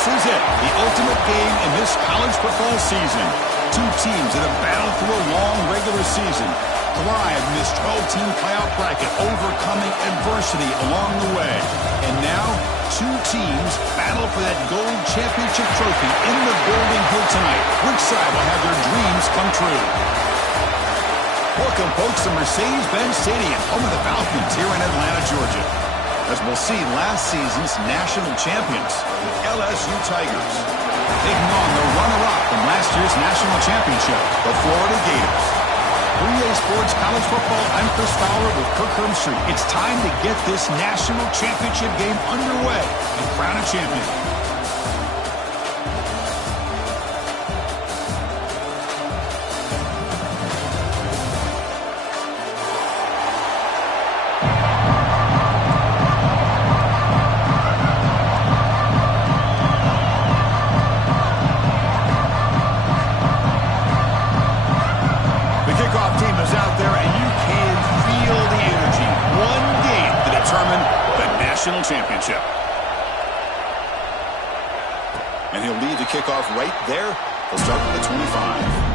This is it, the ultimate game in this college football season. Two teams that have battled through a long regular season, thrived in this 12-team playoff bracket, overcoming adversity along the way. And now, two teams battle for that gold championship trophy in the building here tonight. Which side will have their dreams come true? Welcome, folks, to Mercedes-Benz Stadium, home of the Falcons here in Atlanta, Georgia. As we'll see, last season's national champions, the LSU Tigers, taking on the runner-up from last year's national championship, the Florida Gators. 3A Sports College Football, I'm Chris Fowler with Kirk Herbstreit. It's time to get this national championship game underway and crown a champion. Championship. And he'll lead the kickoff right there. He'll start with the 25.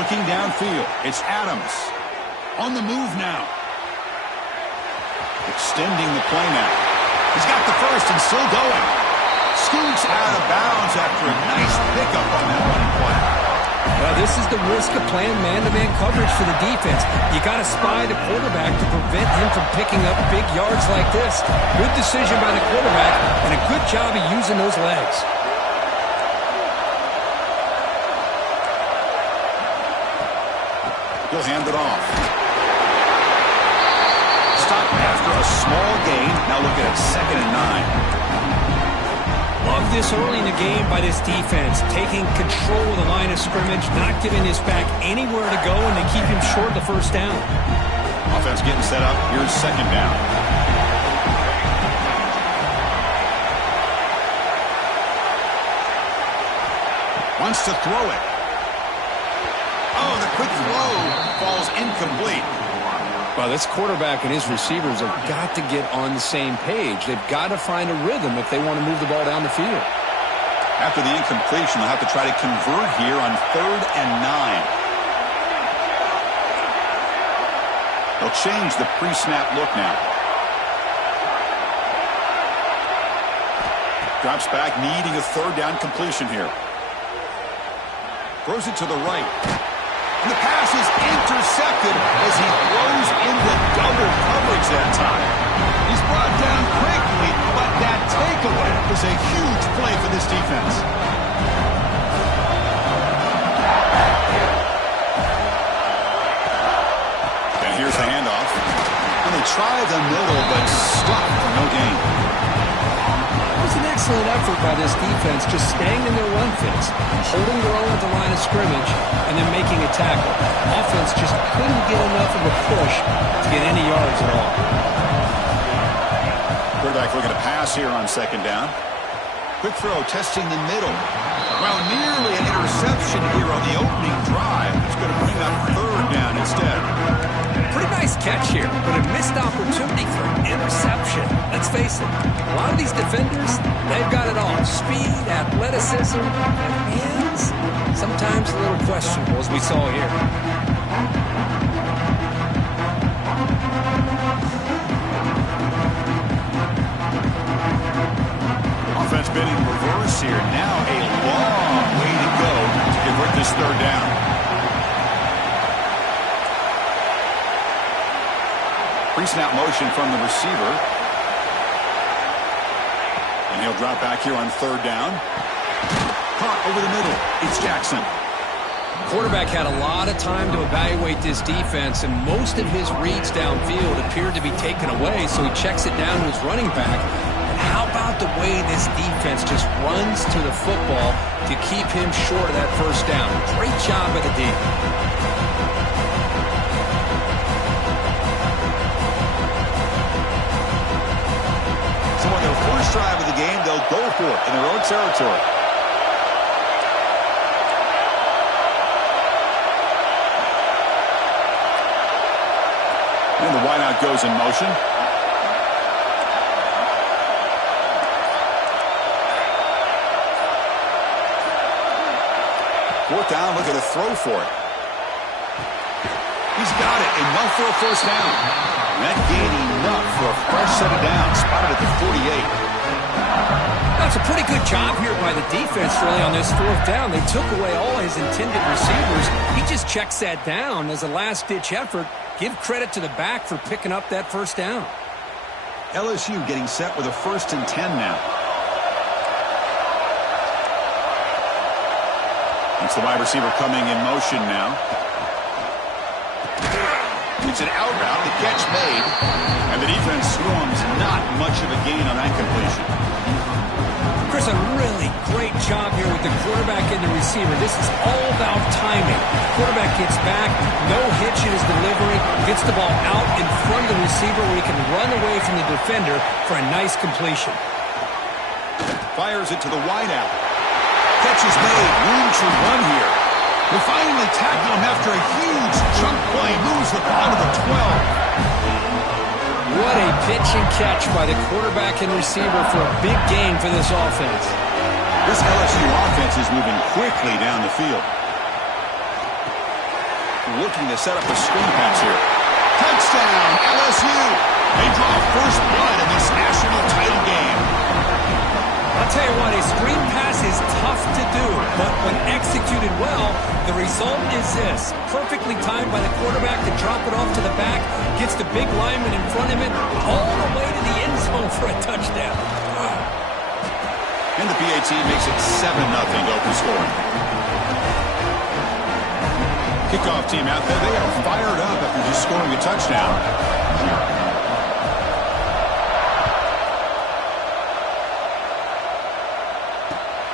Looking downfield, it's Adams. On the move now. Extending the play now. He's got the first and still going. Scoots out of bounds after a nice pickup on that running play. Well, this is the risk of playing man-to-man coverage for the defense. You got to spy the quarterback to prevent him from picking up big yards like this. Good decision by the quarterback and a good job of using those legs. He'll hand it off. Stop after a small gain. Now looking at 2nd and 9. Love this early in the game by this defense. Taking control of the line of scrimmage, not giving this back anywhere to go, and they keep him short of the first down. Offense getting set up. Here's 2nd down. Wants to throw it. Oh, the quick throw falls incomplete. Well, this quarterback and his receivers have got to get on the same page. They've got to find a rhythm if they want to move the ball down the field. After the incompletion, they'll have to try to convert here on 3rd and 9. They'll change the pre-snap look now. Drops back, needing a 3rd down completion here. Throws it to the right. And the pass is intercepted as he throws into double coverage that time. He's brought down quickly, but that takeaway is a huge play for this defense. And here's the handoff. And they try the middle, but stop for no gain. It was an excellent effort by this defense, just staying in their run fits, holding their own at the line of scrimmage, and then making a tackle. Offense just couldn't get enough of a push to get any yards at all. Quarterback looking to pass here on 2nd down. Quick throw, testing the middle. Well, nearly an interception here on the opening drive. It's going to bring up 3rd down instead. Pretty nice catch here, but a missed opportunity for an interception. Let's face it, a lot of these defenders, they've got it all. Speed, athleticism, and hands, sometimes a little questionable, as we saw here. Offense been in reverse here. Now a long way to go to convert this 3rd down. Pre-snap motion from the receiver. And he'll drop back here on 3rd down. Caught over the middle. It's Jackson. Quarterback had a lot of time to evaluate this defense, and most of his reads downfield appeared to be taken away, so he checks it down to his running back. And how about the way this defense just runs to the football to keep him short of that first down? Great job by the D. So on their first drive of the game, they'll go for it in their own territory. And the wideout goes in motion. Fourth down, looking to throw for it. He's got it, enough for a first down. And that gained enough for a fresh set of downs, spotted at the 48. That's a pretty good job here by the defense, really, on this fourth down. They took away all his intended receivers. He just checks that down as a last-ditch effort. Give credit to the back for picking up that first down. LSU getting set with a 1st and 10 now. It's the wide receiver coming in motion now. It's an out route, the catch made, and the defense swarms. Not much of a gain on that completion. Chris, a really great job here with the quarterback and the receiver. This is all about timing. Quarterback gets back, no hitch in his delivery, gets the ball out in front of the receiver where he can run away from the defender for a nice completion. Fires it to the wideout. Catch is made, room to run here. They finally tackle him after a huge chunk play. Moves the ball to the 12. What a pitch and catch by the quarterback and receiver for a big gain for this offense. This LSU offense is moving quickly down the field. Looking to set up a screen pass here. Touchdown, LSU! They draw first blood in this national title game. I'll tell you what, a screen pass is tough to do, but when executed well, the result is this. Perfectly timed by the quarterback to drop it off to the back, gets the big lineman in front of it, all the way to the end zone for a touchdown. And the PAT makes it 7-0 open scoring. Kickoff team out there, they are fired up after just scoring a touchdown.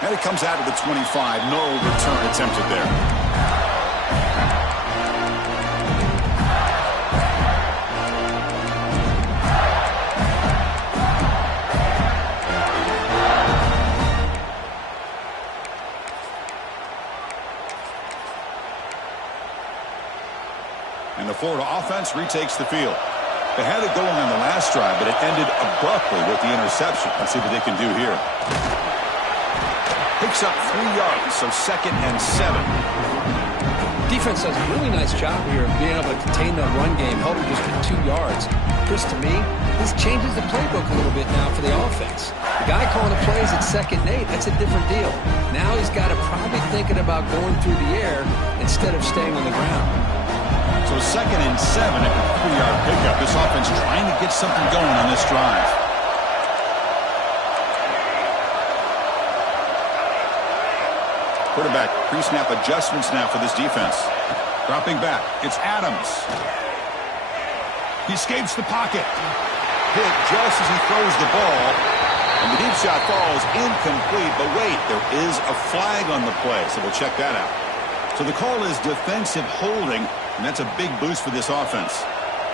And it comes out of the 25. No return attempted there. And the Florida offense retakes the field. They had it going on the last drive, but it ended abruptly with the interception. Let's see what they can do here. Picks up 3 yards, so 2nd and 7. Defense does a really nice job here of being able to contain that run game, helping just get 2 yards. Chris, to me, this changes the playbook a little bit now for the offense. The guy calling the plays at 2nd and 8, that's a different deal. Now he's got to probably thinking about going through the air instead of staying on the ground. So 2nd and 7 at the 3-yard pickup. This offense trying to get something going on this drive. Quarterback pre-snap adjustments now for this defense. Dropping back, it's Adams. He escapes the pocket. Hit just as he throws the ball. And the deep shot falls incomplete. But wait, there is a flag on the play, so we'll check that out. So the call is defensive holding, and that's a big boost for this offense.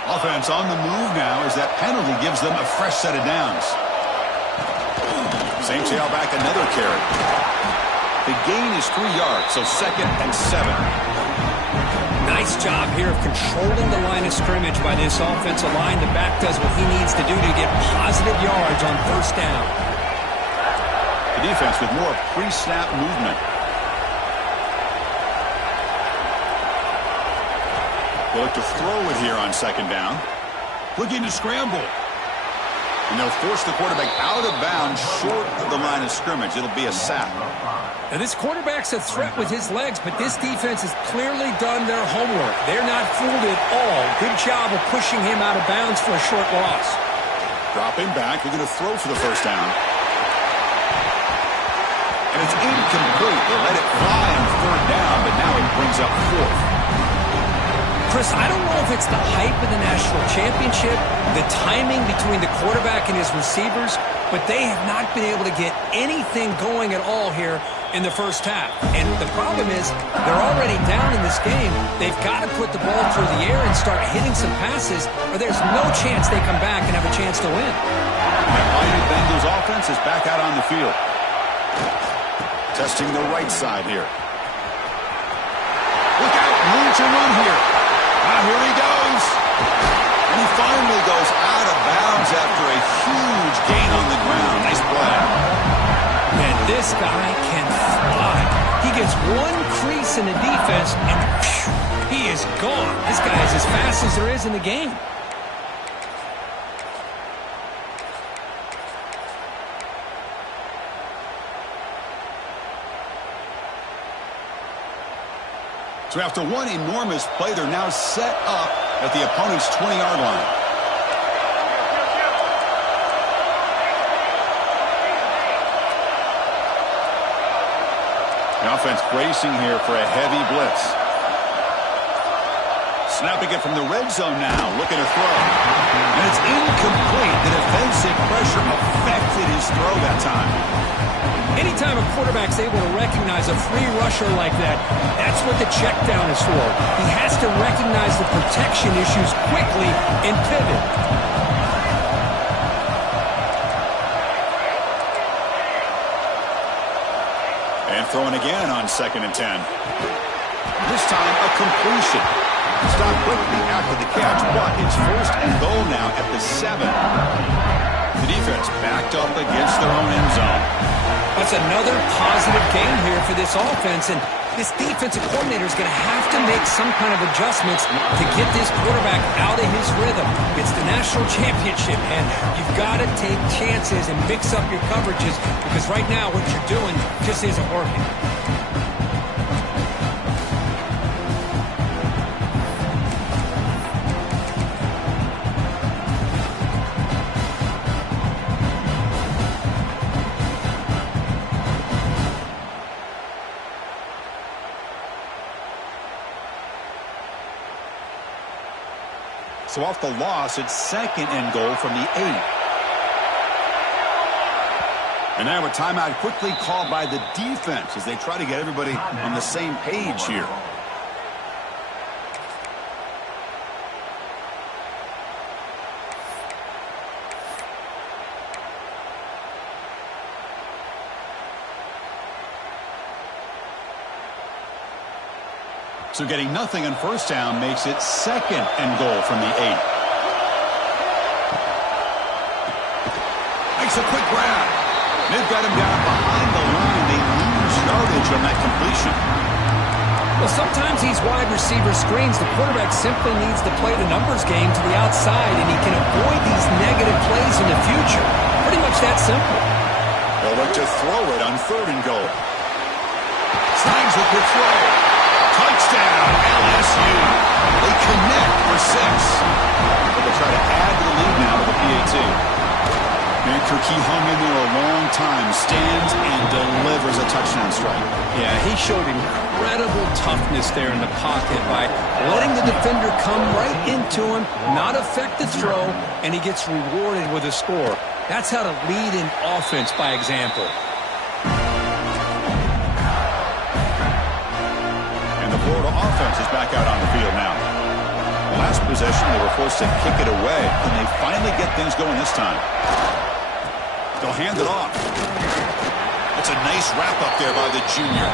Offense on the move now as that penalty gives them a fresh set of downs. Same tailback, another carry. The gain is 3 yards, so 2nd and 7. Nice job here of controlling the line of scrimmage by this offensive line. The back does what he needs to do to get positive yards on first down. The defense with more pre-snap movement. They look to throw it here on 2nd down. Looking to scramble. And they'll force the quarterback out of bounds short of the line of scrimmage. It'll be a sack. Now, this quarterback's a threat with his legs, but this defense has clearly done their homework. They're not fooled at all. Good job of pushing him out of bounds for a short loss. Dropping back. They're going to throw for the first down. And It's incomplete. They let it fly on third down, but now it brings up fourth. Chris, I don't know if it's the hype of the national championship, the timing between the quarterback and his receivers, but they have not been able to get anything going at all here in the first half. And the problem is they're already down in this game. They've got to put the ball through the air and start hitting some passes, or there's no chance they come back and have a chance to win. That Miami Bengals offense is back out on the field. Testing the right side here. Look out, room to run here. Here he goes. And he finally goes out of bounds after a huge gain on the ground. Nice play. Man, this guy can fly. He gets one crease in the defense, and whew, he is gone. This guy is as fast as there is in the game. So after one enormous play, they're now set up at the opponent's 20-yard line. The offense bracing here for a heavy blitz. Snapping it from the red zone now, looking to throw. And it's incomplete. The defensive pressure affected his throw that time. Anytime a quarterback's able to recognize a free rusher like that, that's what the check down is for. He has to recognize the protection issues quickly and pivot. And throwing again on 2nd and 10. This time a completion. Stop quickly after the catch, but it's 1st and goal now at the 7. The defense backed up against their own end zone. That's another positive game here for this offense, and this defensive coordinator is going to have to make some kind of adjustments to get this quarterback out of his rhythm. It's the national championship, and you've got to take chances and mix up your coverages, because right now what you're doing just isn't working. So off the loss, it's 2nd and goal from the 8. And now a timeout quickly called by the defense as they try to get everybody on the same page here. So getting nothing on 1st down makes it 2nd and goal from the 8. Makes a quick grab. They've got him down behind the line. They lose yardage on that completion. Well, sometimes these wide receiver screens, the quarterback simply needs to play the numbers game to the outside, and he can avoid these negative plays in the future. Pretty much that simple. They'll look to throw it on 3rd and goal. Signs with the throw. Touchdown, LSU. They connect for 6. But they'll try to add to the lead now with the PAT. Kirk, he hung in there a long time, stands and delivers a touchdown strike. Yeah, he showed incredible toughness there in the pocket by letting the defender come right into him, not affect the throw, and he gets rewarded with a score. That's how to lead an offense by example. Florida offense is back out on the field now. The last possession, they were forced to kick it away, and they finally get things going this time. They'll hand it off. That's a nice wrap-up there by the junior.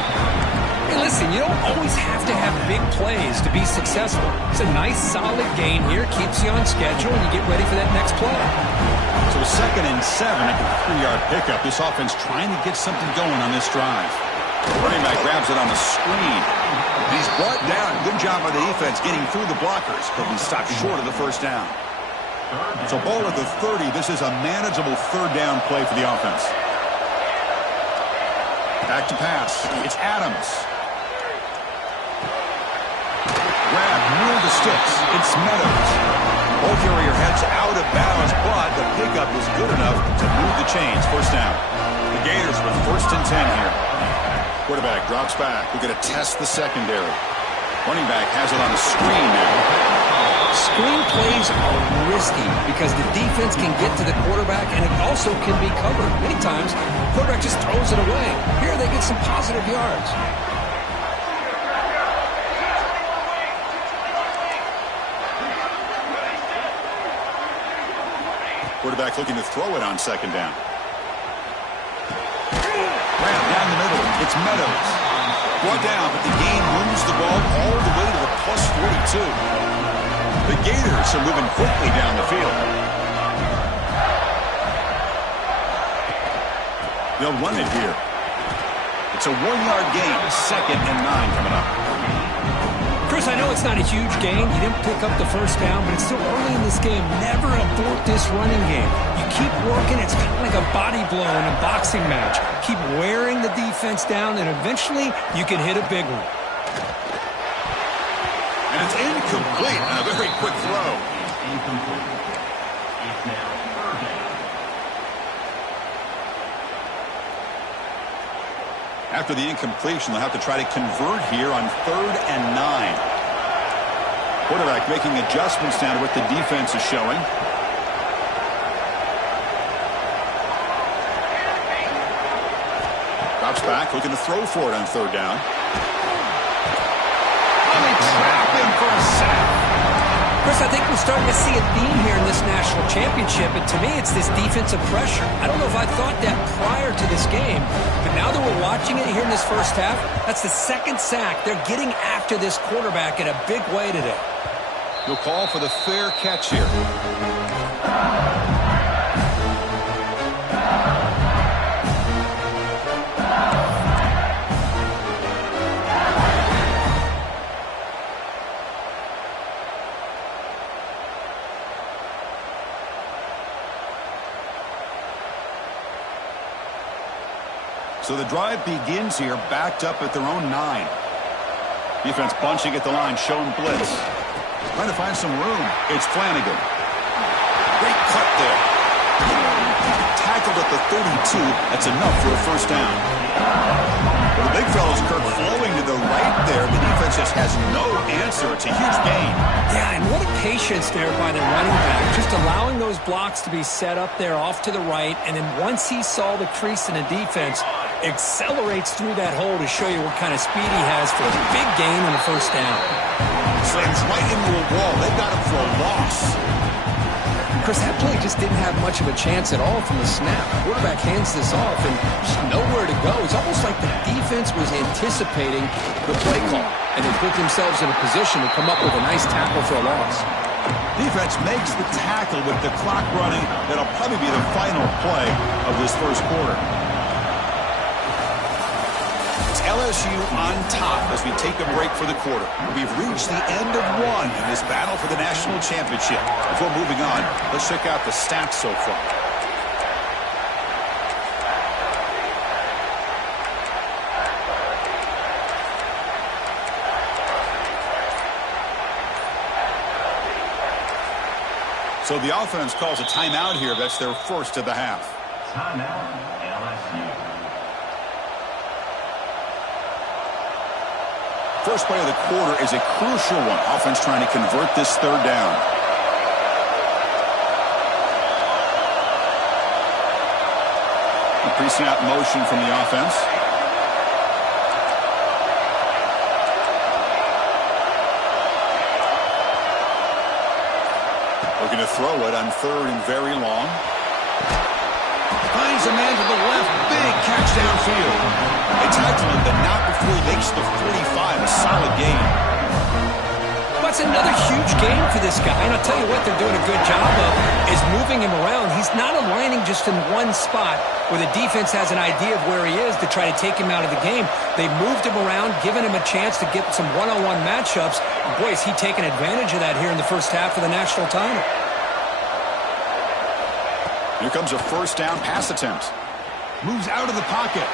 Hey, listen, you don't always have to have big plays to be successful. It's a nice, solid gain here, keeps you on schedule, and you get ready for that next play. So 2nd and 7 at the 3-yard pickup. This offense trying to get something going on this drive. The running back grabs it on the screen. He's brought down. Good job by the defense getting through the blockers, but we stopped short of the 1st down. So ball at the 30. This is a manageable 3rd down play for the offense. Back to pass. It's Adams. Grab near the sticks. It's Meadows. Ball carrier heads out of bounds, but the pickup is good enough to move the chains. First down. The Gators with 1st and 10 here. Quarterback drops back. We're going to test the secondary. Running back has it on a screen now. Screen plays are risky because the defense can get to the quarterback, and it also can be covered. Many times, the quarterback just throws it away. Here they get some positive yards. Quarterback looking to throw it on 2nd down. Ran down the middle. It's Meadows. Brought down, but the game moves the ball all the way to the plus 42. The Gators are moving quickly down the field. They'll run it here. It's a 1-yard gain. 2nd and 9 coming up. Chris, I know it's not a huge gain. You didn't pick up the first down, but it's still early in this game. Never abort this running game. You keep working. It's kind of like a body blow in a boxing match. Keep wearing the defense down, and eventually you can hit a big one. And it's incomplete on a very quick throw. After the incompletion, they'll have to try to convert here on 3rd and 9. Quarterback making adjustments now to what the defense is showing. Drops back, looking to throw for it on 3rd down. Oh, they trap him for a sack. Chris, I think we're starting to see a theme here in this national championship, and to me it's this defensive pressure. I don't know if I thought that prior to this game, but now that we're watching it here in this first half, that's the 2nd sack. They're getting after this quarterback in a big way today. He'll call for the fair catch here. So the drive begins here, backed up at their own 9. Defense bunching at the line, showing blitz. Trying to find some room. It's Flanagan. Great cut there. Tackled at the 32. That's enough for a first down. Well, the big fella's Kirk flowing to the right there. The defense just has no answer. It's a huge gain. Yeah, and what a patience there by the running back. Just allowing those blocks to be set up there off to the right. And then once he saw the crease in the defense, accelerates through that hole to show you what kind of speed he has for a big gain on the first down. Slams right into a wall. They've got him for a loss. Chris, that play just didn't have much of a chance at all from the snap. Quarterback hands this off and just nowhere to go. It's almost like the defense was anticipating the play call, and they put themselves in a position to come up with a nice tackle for a loss. Defense makes the tackle with the clock running. That'll probably be the final play of this first quarter. It's LSU on top as we take a break for the quarter. We've reached the end of one in this battle for the national championship. Before moving on, let's check out the stats so far. So the offense calls a timeout here. That's their first of the half. Timeout, LSU. First play of the quarter is a crucial one. Offense trying to convert this 3rd down. A pre-snap motion from the offense. Looking to throw it on 3rd and very long. Finds a man to the left. Big catch downfield. They tackle him, but not before he makes the 45. A solid gain. That's another huge game for this guy, and I'll tell you what they're doing a good job of is moving him around. He's not aligning just in one spot where the defense has an idea of where he is to try to take him out of the game. They've moved him around, given him a chance to get some one-on-one matchups. Boy, is he taking advantage of that here in the first half of the national title. Here comes a first down pass attempt. Moves out of the pocket.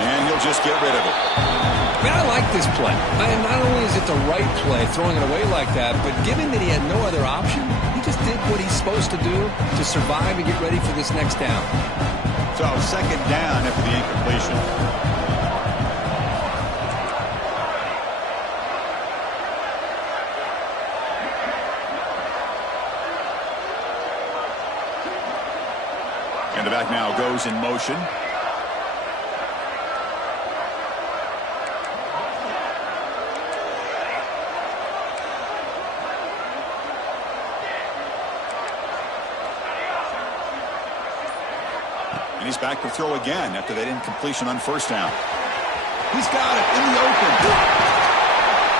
And he'll just get rid of it. I mean, I like this play. Not only is it the right play, throwing it away like that, but given that he had no other option, he just did what he's supposed to do to survive and get ready for this next down. So second down after the incompletion. And the back now goes in motion. And he's back to throw again after that incompletion on first down. He's got it in the open.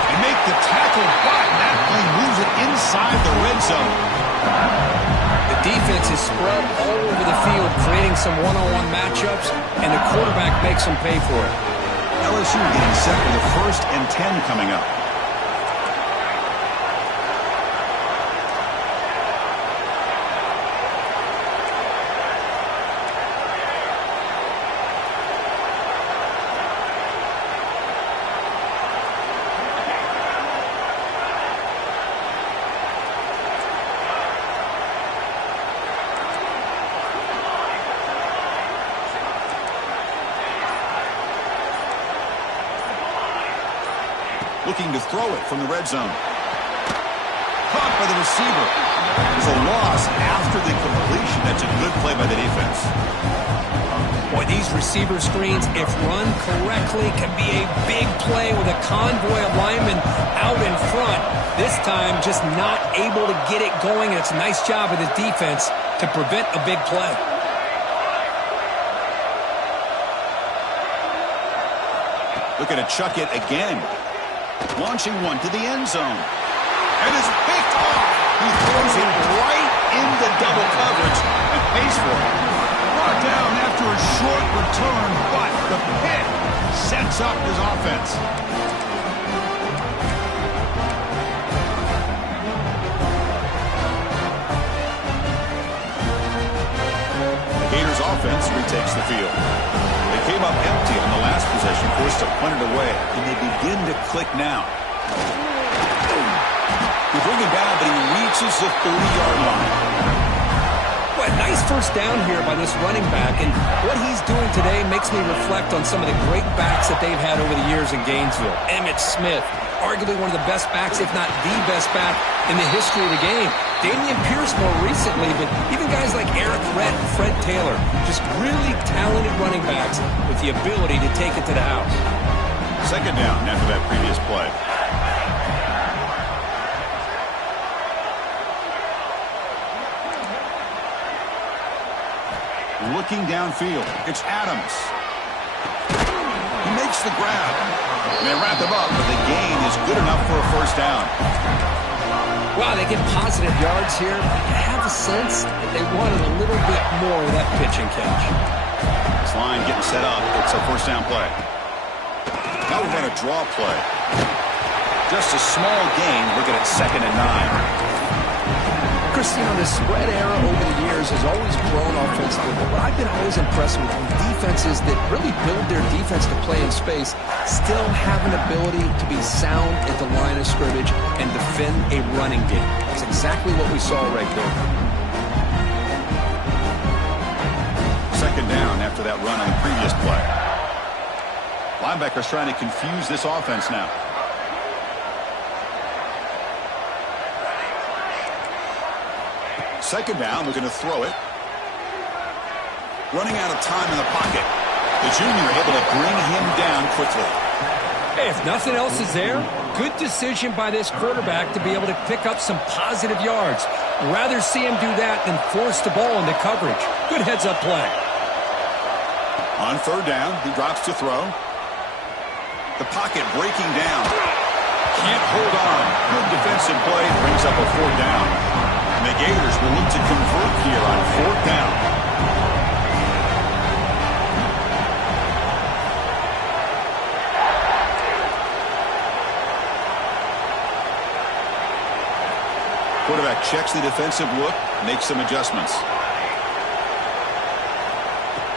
And make the tackle, but that play moves it inside the red zone. The defense is spread all over the field, creating some one-on-one matchups, and the quarterback makes them pay for it. LSU getting set for the 1st and 10 coming up. Looking to throw it from the red zone. Caught by the receiver. There's a loss after the completion. That's a good play by the defense. Boy, these receiver screens, if run correctly, can be a big play with a convoy of linemen out in front. This time, just not able to get it going. And it's a nice job of the defense to prevent a big play. Looking to chuck it again. Launching one to the end zone. And it's picked off. He throws it right into double coverage and pays for it. Brought down after a short return, but the pick sets up his offense. The Gators offense retakes the field. They came up empty on the last possession, forced to punt it away, and they begin to click now. They bring him down, but he reaches the 30-yard line. Boy, nice first down here by this running back, and what he's doing today makes me reflect on some of the great backs that they've had over the years in Gainesville. Emmitt Smith, arguably one of the best backs, if not the best back in the history of the game. Dameon Pierce more recently, but even guys like Eric Redd and Fred Taylor, just really talented running backs with the ability to take it to the house. Second down after that previous play. Looking downfield, it's Adams. He makes the grab. And they wrap him up, but the gain is good enough for a first down. Wow, they get positive yards here. I have a sense that they wanted a little bit more of that pitch and catch. This line getting set up. It's a first down play. Now we're going to draw play. Just a small gain. Looking at 2nd and 9. Christian, the spread era over the years has always grown offensively, but what I've been always impressed with defenses that really build their defense to play in space still have an ability to be sound at the line of scrimmage and defend a running game. That's exactly what we saw right there. Second down after that run on the previous play. Linebackers trying to confuse this offense now. Second down, we're going to throw it. Running out of time in the pocket. The junior able to bring him down quickly. Hey, if nothing else is there, good decision by this quarterback to be able to pick up some positive yards. Rather see him do that than force the ball into coverage. Good heads-up play. On third down, he drops to throw. The pocket breaking down. Can't hold on. Good defensive play, brings up a fourth down. And the Gators will look to convert here on fourth down. Quarterback checks the defensive look, makes some adjustments.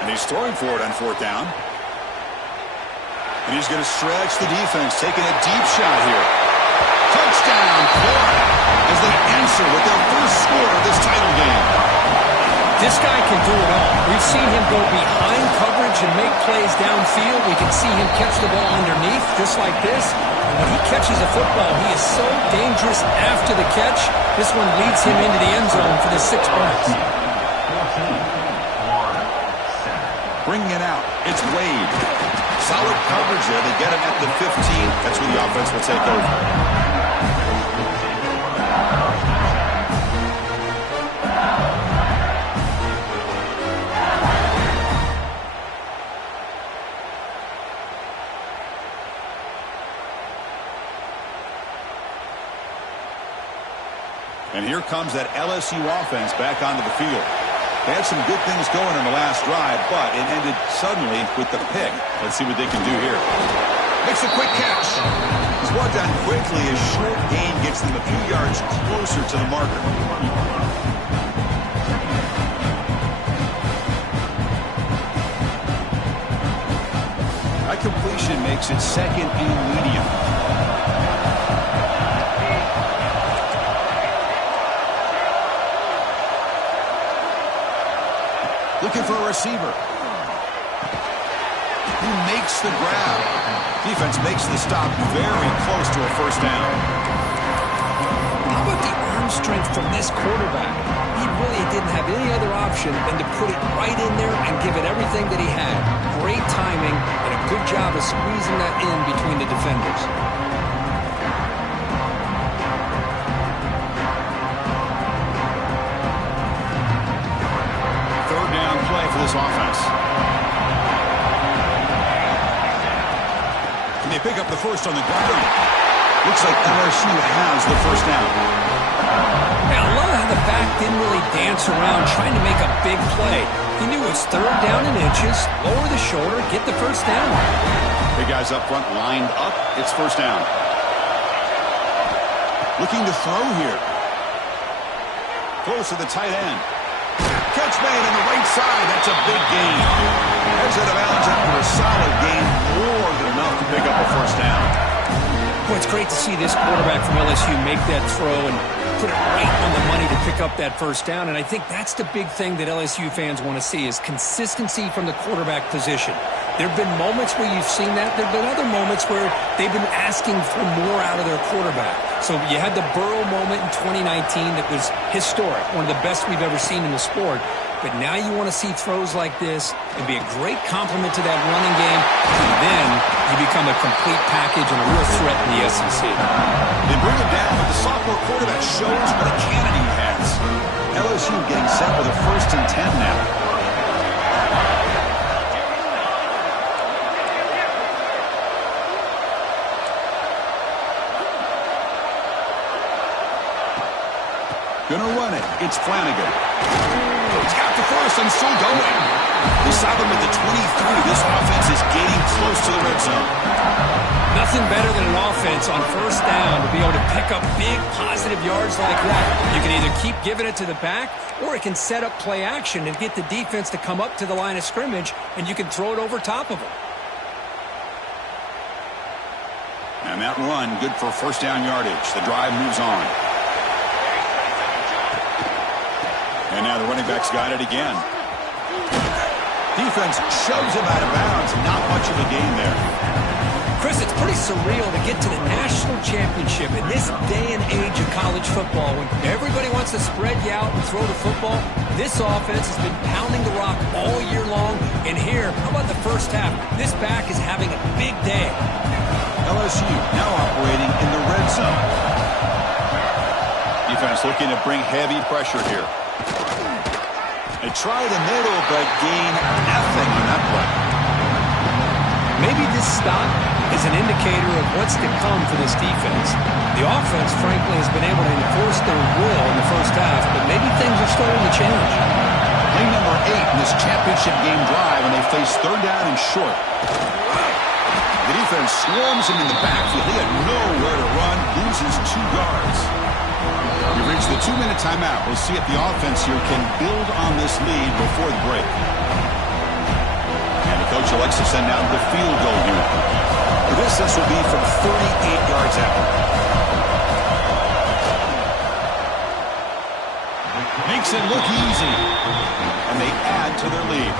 And he's throwing for it on fourth down. And he's going to stretch the defense, taking a deep shot here. Touchdown, Florida, as they answer with their first score of this title game. This guy can do it all. We've seen him go behind coverage and make plays downfield. We can see him catch the ball underneath, just like this. And when he catches a football, he is so dangerous after the catch. This one leads him into the end zone for the 6 points. Bringing it out, it's Wade. Solid coverage there. They get him at the 15. That's where the offense will take over. And here comes that LSU offense back onto the field. They had some good things going in the last drive, but it ended suddenly with the pick. Let's see what they can do here. Makes a quick catch. He's brought down quickly. A short gain gets them a few yards closer to the marker. That completion makes it 2nd and medium. Looking for a receiver. Who makes the grab? Defense makes the stop very close to a first down. How about the arm strength from this quarterback? He really didn't have any other option than to put it right in there and give it everything that he had. Great timing and a good job of squeezing that in between the defenders. For this offense. And they pick up the first on the ground. Looks like LSU has the first down. Yeah, I love how the back didn't really dance around trying to make a big play. He knew it was 3rd down and inches, lower the shoulder, get the first down. Big guys up front lined up. It's first down. Looking to throw here. Close to the tight end. Catch made on the right side. That's a big gain. Heads out of bounds after a solid gain. More than enough to pick up a first down. Boy, it's great to see this quarterback from LSU make that throw and put it right on the money to pick up that first down. And I think that's the big thing that LSU fans want to see is consistency from the quarterback position. There have been moments where you've seen that. There have been other moments where they've been asking for more out of their quarterback. So you had the Burrow moment in 2019 that was historic, one of the best we've ever seen in the sport. But now you want to see throws like this and be a great complement to that running game. And then you become a complete package and a real threat in the SEC. They bring him down, but the sophomore quarterback shows what a cannon he has. LSU getting set with a 1st and 10 now. Gonna run it. It's Flanagan. He's got the first and still going. They saw them at the 23. This offense is getting close to the red zone. Nothing better than an offense on first down to be able to pick up big positive yards like that. You can either keep giving it to the back or it can set up play action and get the defense to come up to the line of scrimmage and you can throw it over top of them. And that run, good for first down yardage. The drive moves on. And now the running back's got it again. Defense shoves him out of bounds. Not much of a gain there. Chris, it's pretty surreal to get to the national championship in this day and age of college football when everybody wants to spread you out and throw the football. This offense has been pounding the rock all year long. And here, how about the first half? This back is having a big day. LSU now operating in the red zone. Defense looking to bring heavy pressure here. They try the middle, but gain nothing on that play. Maybe this stop is an indicator of what's to come for this defense. The offense, frankly, has been able to enforce their will in the first half, but maybe things are starting to change. Play number 8 in this championship game drive, and they face 3rd down and short. The defense swarms him in the backfield. He had nowhere to run, loses 2 yards. We've reached the 2-minute timeout. We'll see if the offense here can build on this lead before the break. And the coach elects to send out the field goal unit. The distance will be from 38 yards out. Makes it look easy. And they add to their lead.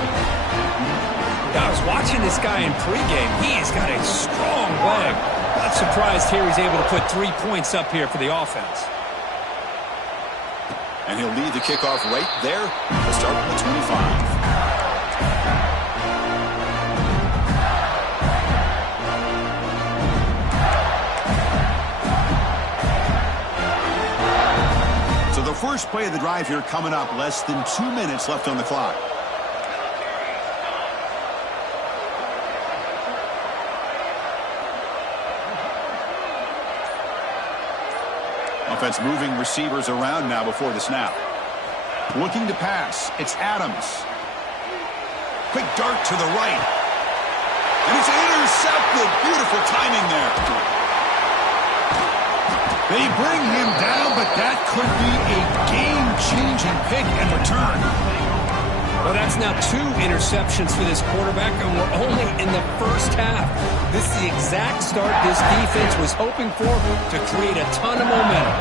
I was watching this guy in pregame. He's got a strong leg. Not surprised here he's able to put 3 points up here for the offense. And he'll lead the kickoff right there to start at the 25. So the first play of the drive here coming up. Less than 2 minutes left on the clock. Offense moving receivers around now before the snap. Looking to pass. It's Adams. Quick dart to the right. And it's intercepted. Beautiful timing there. They bring him down, but that could be a game-changing pick and return. Well, that's now 2 interceptions for this quarterback, and we're only in the first half. This is the exact start this defense was hoping for to create a ton of momentum.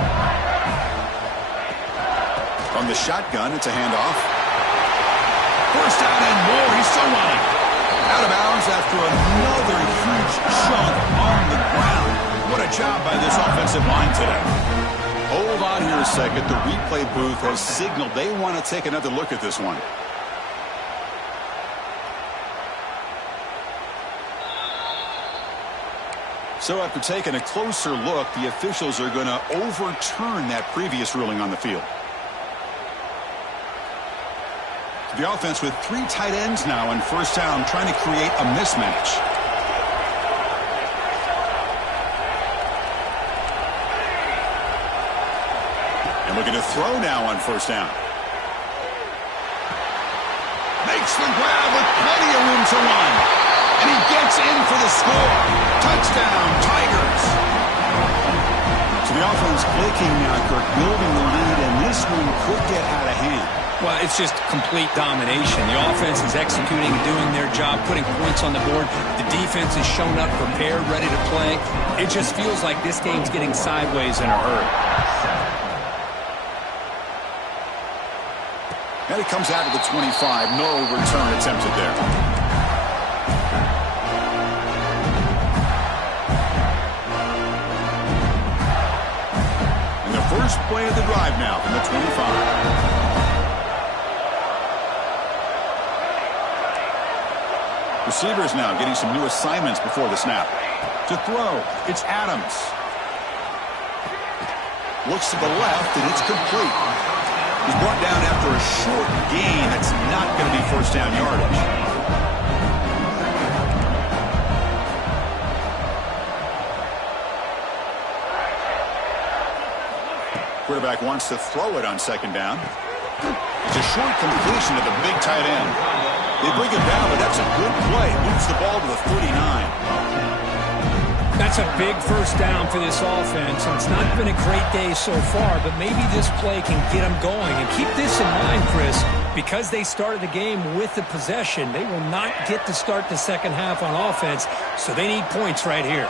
From the shotgun, it's a handoff. First down and more. He's still running. Out of bounds after another huge chunk on the ground. What a job by this offensive line today. Hold on here a second. The replay booth has signaled they want to take another look at this one. So after taking a closer look, the officials are going to overturn that previous ruling on the field. The offense with 3 tight ends now on first down, trying to create a mismatch. And looking to throw now on first down. Makes the grab with plenty of room to run. And he gets in for the score. Touchdown, Tigers. So the offense clicking now, Kirk, building the lead, and this one could get out of hand. Well, it's just complete domination. The offense is executing and doing their job, putting points on the board. The defense has shown up, prepared, ready to play. It just feels like this game's getting sideways in a hurry. And it comes out of the 25. No return attempted there. First play of the drive now from the 25. Receivers now getting some new assignments before the snap. To throw, it's Adams. Looks to the left, and it's complete. He's brought down after a short gain. That's not going to be first down yardage. Quarterback wants to throw it on second down. It's a short completion to the big tight end. They bring it down, but that's a good play. Moves the ball to the 39. That's a big first down for this offense, and it's not been a great day so far, but maybe this play can get them going. And keep this in mind, Chris, because they started the game with the possession, they will not get to start the second half on offense, so they need points right here.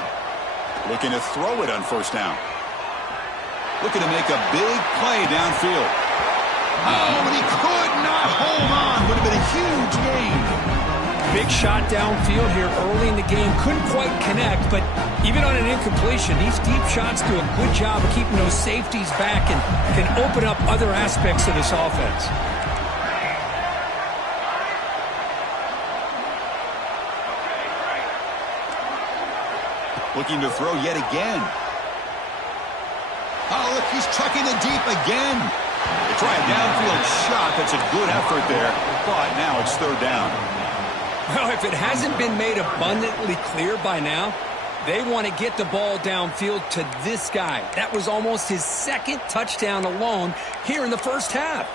Looking to throw it on first down. Looking to make a big play downfield. Oh, but he could not hold on. Would have been a huge gain. Big shot downfield here early in the game. Couldn't quite connect, but even on an incompletion, these deep shots do a good job of keeping those safeties back and can open up other aspects of this offense. Looking to throw yet again. Oh, look, he's chucking it deep again. They try a downfield shot. That's a good effort there. But now it's third down. Well, if it hasn't been made abundantly clear by now, they want to get the ball downfield to this guy. That was almost his second touchdown alone here in the first half.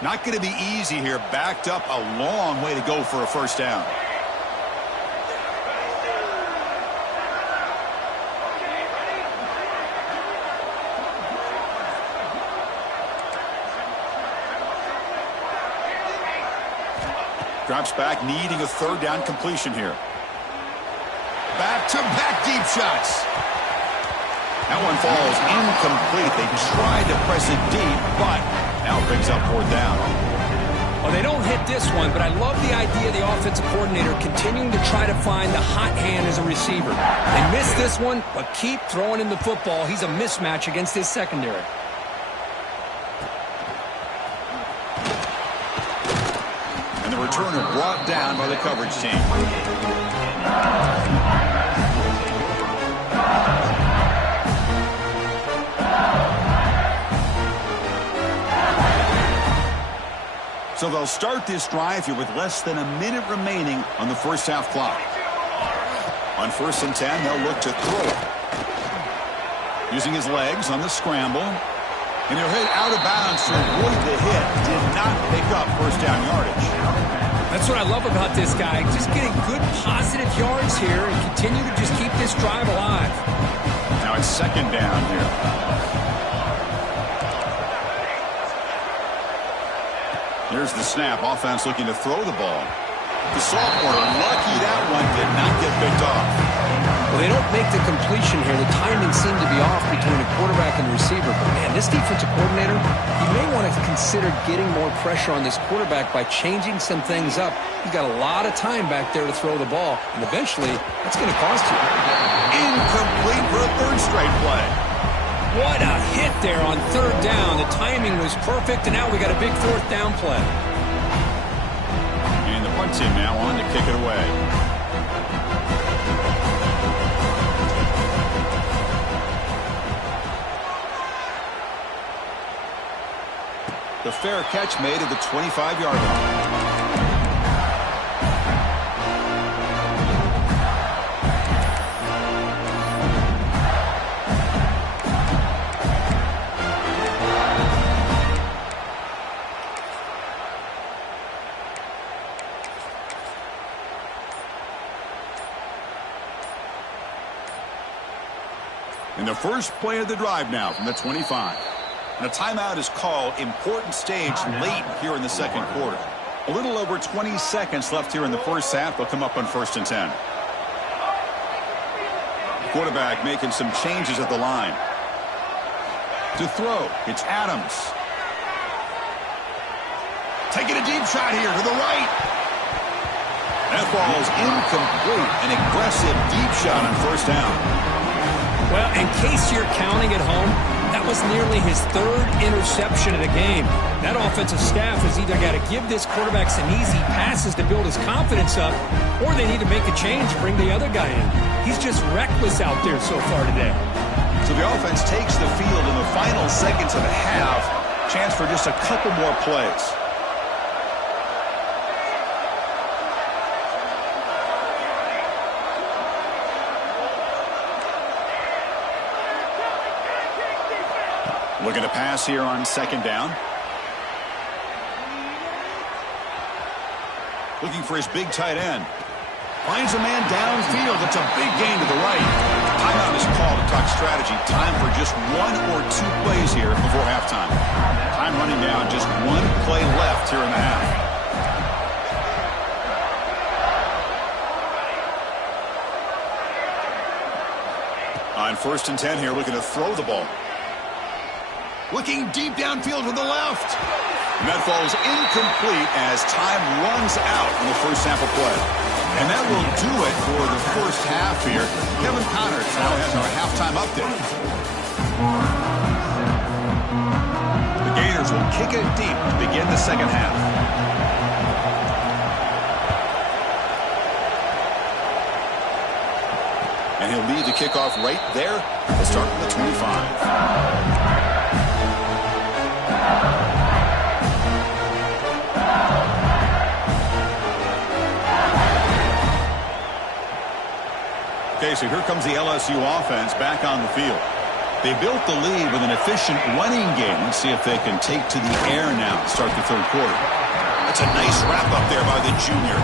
Not going to be easy here. Backed up a long way to go for a first down. Drops back, needing a third down completion here. Back-to-back deep shots. That one falls incomplete. They tried to press it deep, but now it brings up fourth down. Well, they don't hit this one, but I love the idea of the offensive coordinator continuing to try to find the hot hand as a receiver. They missed this one, but keep throwing him the football. He's a mismatch against his secondary. And the returner brought down by the coverage team. So they'll start this drive here with less than a minute remaining on the first half clock. On 1st and 10, they'll look to throw it. Using his legs on the scramble. And he'll hit out of bounds to avoid the hit. Did not pick up first down yardage. That's what I love about this guy. Just getting good positive yards here and continue to just keep this drive alive. Now it's 2nd down here. Here's the snap. Offense looking to throw the ball. The sophomore, lucky that one did not get picked off. Well, they don't make the completion here. The timing seemed to be off between the quarterback and the receiver. But, man, this defensive coordinator, he may want to consider getting more pressure on this quarterback by changing some things up. He's got a lot of time back there to throw the ball. And eventually, that's going to cost you. Incomplete for a 3rd straight play. What a hit there on 3rd down. The timing was perfect, and now we got a big 4th down play. And the punt team now on to kick it away. The fair catch made at the 25-yard line. In the first play of the drive now from the 25. And a timeout is called. Important stage late here in the 2nd quarter. A little over 20 seconds left here in the first half. They'll come up on 1st and 10. Quarterback making some changes at the line. To throw, it's Adams. Taking a deep shot here to the right. That ball is incomplete. An aggressive deep shot on 1st down. Well, in case you're counting at home, that was nearly his 3rd interception of the game. That offensive staff has either got to give this quarterback some easy passes to build his confidence up, or they need to make a change, bring the other guy in. He's just reckless out there so far today. So the offense takes the field in the final seconds of the half. Chance for just a couple more plays. Looking to pass here on 2nd down. Looking for his big tight end. Finds a man downfield. It's a big gain to the right. Timeout is called to talk strategy. Time for just 1 or 2 plays here before halftime. Time running down. Just 1 play left here in the half. On 1st and 10 here, looking to throw the ball. Looking deep downfield to the left. And that falls incomplete as time runs out in the first half of play. And that will do it for the first half here. Kevin Connors now has our halftime update. The Gators will kick it deep to begin the 2nd half. And he'll lead the kickoff right there. We'll start with the 25. Okay, so here comes the LSU offense back on the field. They built the lead with an efficient running game. Let's see if they can take to the air now to start the 3rd quarter. That's a nice wrap up there by the junior.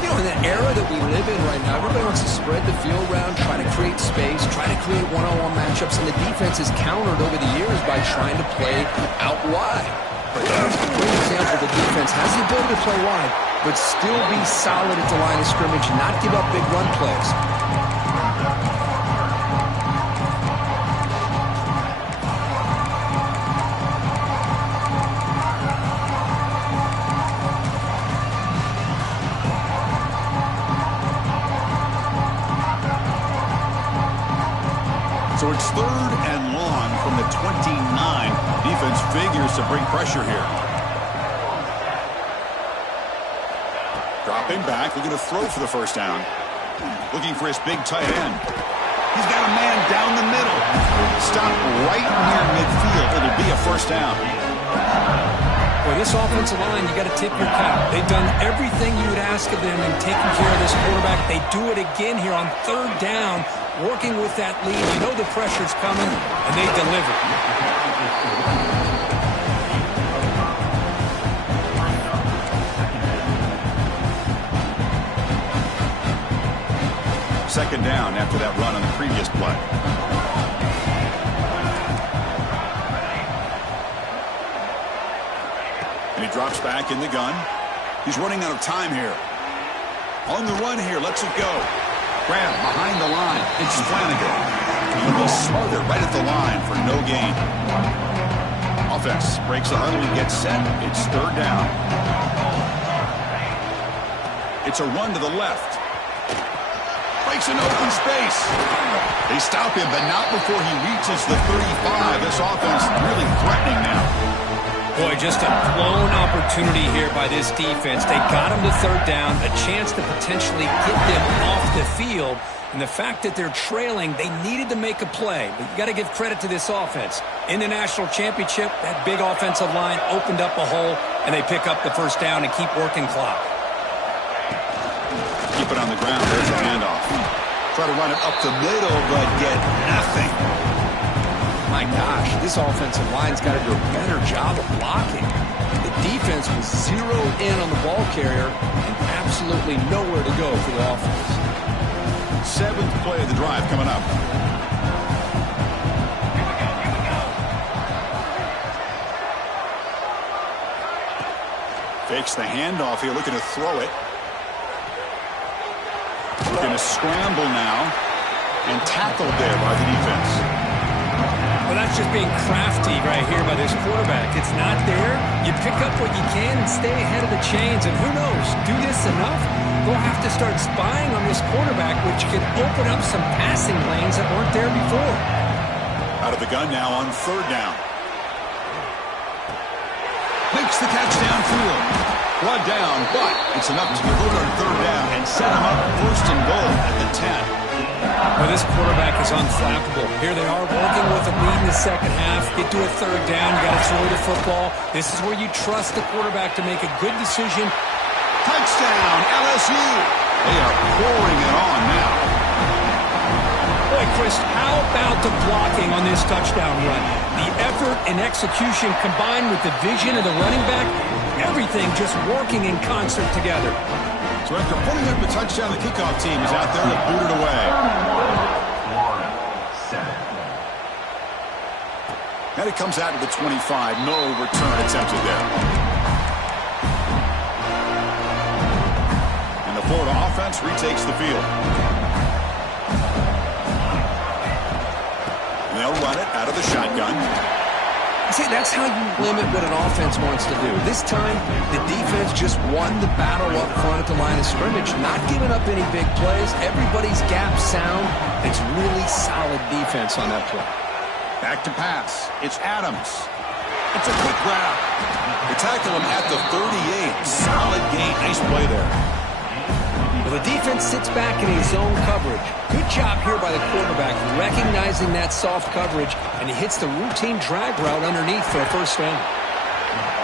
You know, in the era that we live in right now, everybody wants to spread the field around, try to create space, try to create one-on-one matchups, and the defense is countered over the years by trying to play out wide. Great example, the defense has the ability to play wide, but still be solid at the line of scrimmage and not give up big run plays. So it's 3rd and long from the 29. Defense figures to bring pressure here. Dropping back, looking to throw for the first down. Looking for his big tight end. He's got a man down the middle. Stop right near midfield. It'll be a first down. Boy, this offensive line, you got to tip your cap. They've done everything you would ask of them in taking care of this quarterback. They do it again here on 3rd down, working with that lead. You know the pressure's coming, and they deliver. Second down after that run on the previous play. And he drops back in the gun. He's running out of time here. On the run here, lets it go. Grab behind the line. It's Flanagan. He'll be smothered right at the line for no gain. Offense breaks the huddle and gets set. It's 3rd down. It's a run to the left. Breaks an open space. They stop him, but not before he reaches the 35. This offense really threatening now. Boy, just a blown opportunity here by this defense. They got him to 3rd down, a chance to potentially get them off the field. And the fact that they're trailing, they needed to make a play. But you got to give credit to this offense. In the national championship, that big offensive line opened up a hole, and they pick up the first down and keep working clock. Keep it on the ground. There's a handoff. Try to run it up the middle, but get nothing. My gosh, this offensive line's got to do a better job of blocking. The defense was zeroed in on the ball carrier and absolutely nowhere to go for the offense. 7th play of the drive coming up. Fakes the handoff here, looking to throw it. Going to scramble now and tackled there by the defense. Well, that's just being crafty right here by this quarterback. It's not there. You pick up what you can and stay ahead of the chains. And who knows, do this enough, we'll have to start spying on this quarterback, which could open up some passing lanes that weren't there before. Out of the gun now on 3rd down. Makes the catch downfield. One down, but it's enough to get on 3rd down and set him up 1st and goal at the 10. Well, this quarterback is unflappable. Here they are working with a lead in the second half. Get to a 3rd down. You got to throw the football. This is where you trust the quarterback to make a good decision. Touchdown, LSU. They are pouring it on now. Boy, Chris, how about the blocking on this touchdown run? The effort and execution combined with the vision of the running back, everything just working in concert together. So after putting up the touchdown, the kickoff team is out there to boot it away. And it comes out to the 25. No return attempted there. And the Florida offense retakes the field. And they'll run it out of the shotgun. See, that's how you limit what an offense wants to do. This time, the defense just won the battle up front at the line of scrimmage, not giving up any big plays. Everybody's gap sound. It's really solid defense on that play. Back to pass. It's Adams. It's a quick grab. They tackle him at the 38. Solid gain. Nice play there. Well, the defense sits back in his zone coverage. Good job here by the quarterback, recognizing that soft coverage, and he hits the routine drag route underneath for a first down.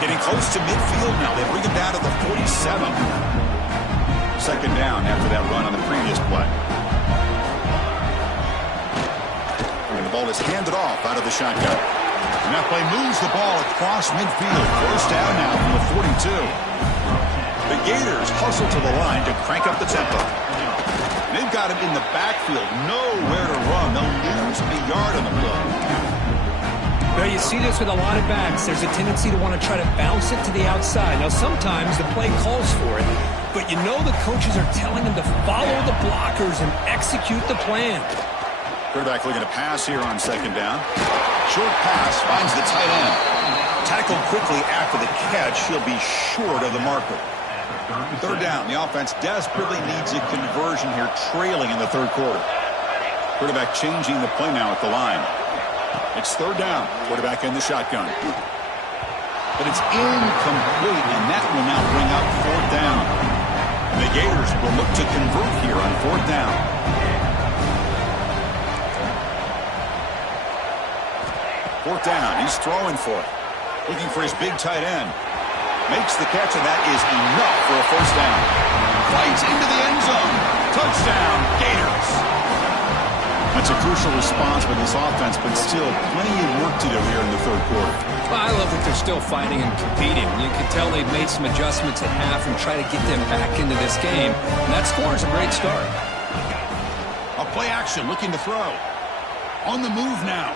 Getting close to midfield now. They bring him down to the 47. Second down after that run on the previous play. And the ball is handed off out of the shotgun. And that play moves the ball across midfield. First down now from the 42. The Gators hustle to the line to crank up the tempo. They've got him in the backfield. Nowhere to run. They'll lose a yard on the play. Now, you see this with a lot of backs. There's a tendency to want to try to bounce it to the outside. Now, sometimes the play calls for it, but you know the coaches are telling them to follow the blockers and execute the plan. Quarterback looking to pass here on second down. Short pass finds the tight end. Tackled quickly after the catch. He'll be short of the marker. Third down. The offense desperately needs a conversion here, trailing in the third quarter. Quarterback changing the play now at the line. It's third down. Quarterback in the shotgun. But it's incomplete, and that will now bring up fourth down. And the Gators will look to convert here on fourth down. Fourth down. He's throwing for it. Looking for his big tight end. Makes the catch, and that is enough for a first down. Flies into the end zone. Touchdown, Gators. That's a crucial response for this offense, but still plenty of work to do here in the third quarter. Well, I love that they're still fighting and competing. You can tell they've made some adjustments at half and try to get them back into this game. And that score is a great start. A play action, looking to throw. On the move now.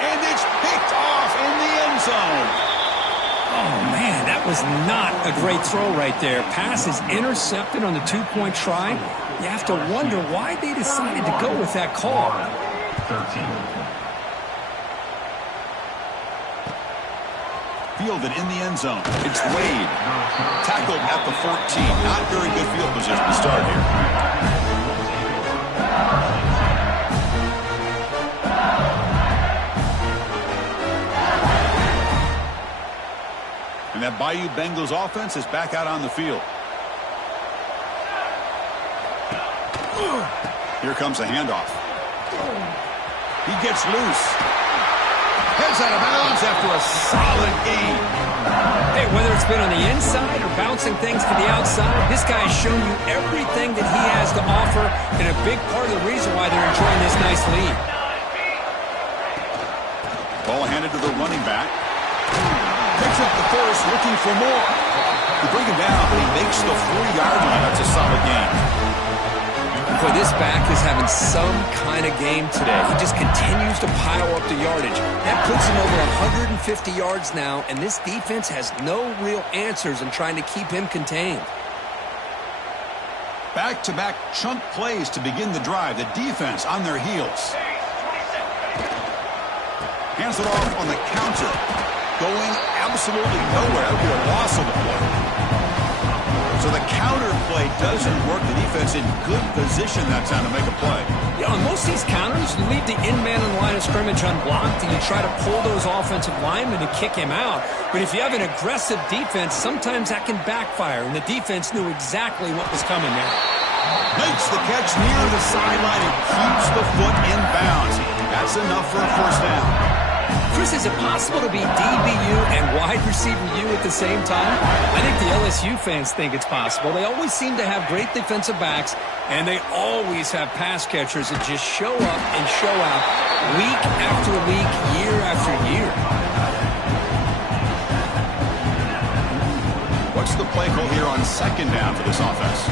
And it's picked off in the end zone. Oh, man, that was not a great throw right there. Pass is intercepted on the two-point try. You have to wonder why they decided to go with that call. 13. Fielded in the end zone. It's Wade. Tackled at the 14. Not very good field position to start here. And that Bayou Bengals offense is back out on the field. Here comes a handoff. He gets loose. Heads out of bounds after a solid gain. Hey, whether it's been on the inside or bouncing things to the outside, this guy has shown you everything that he has to offer, and a big part of the reason why they're enjoying this nice lead. Ball handed to the running back. Picks up the first, looking for more. They bring him down, but he makes the 4-yard line. That's a solid gain. Boy, this back is having some kind of game today. He just continues to pile up the yardage. That puts him over 150 yards now, and this defense has no real answers in trying to keep him contained. Back-to-back chunk plays to begin the drive. The defense on their heels. Hands it off on the counter. Going absolutely nowhere. That would be a loss of the play. So the counter play doesn't work. The defense in good position that time to make a play. Yeah, on most of these counters, you leave the in-man in the line of scrimmage unblocked, and you try to pull those offensive linemen to kick him out. But if you have an aggressive defense, sometimes that can backfire, and the defense knew exactly what was coming there. Makes the catch near the sideline and keeps the foot in bounds. That's enough for a first down. Chris, is it possible to be DBU and wide receiver U at the same time? I think the LSU fans think it's possible. They always seem to have great defensive backs, and they always have pass catchers that just show up and show out week after week, year after year. What's the play call here on second down for this offense?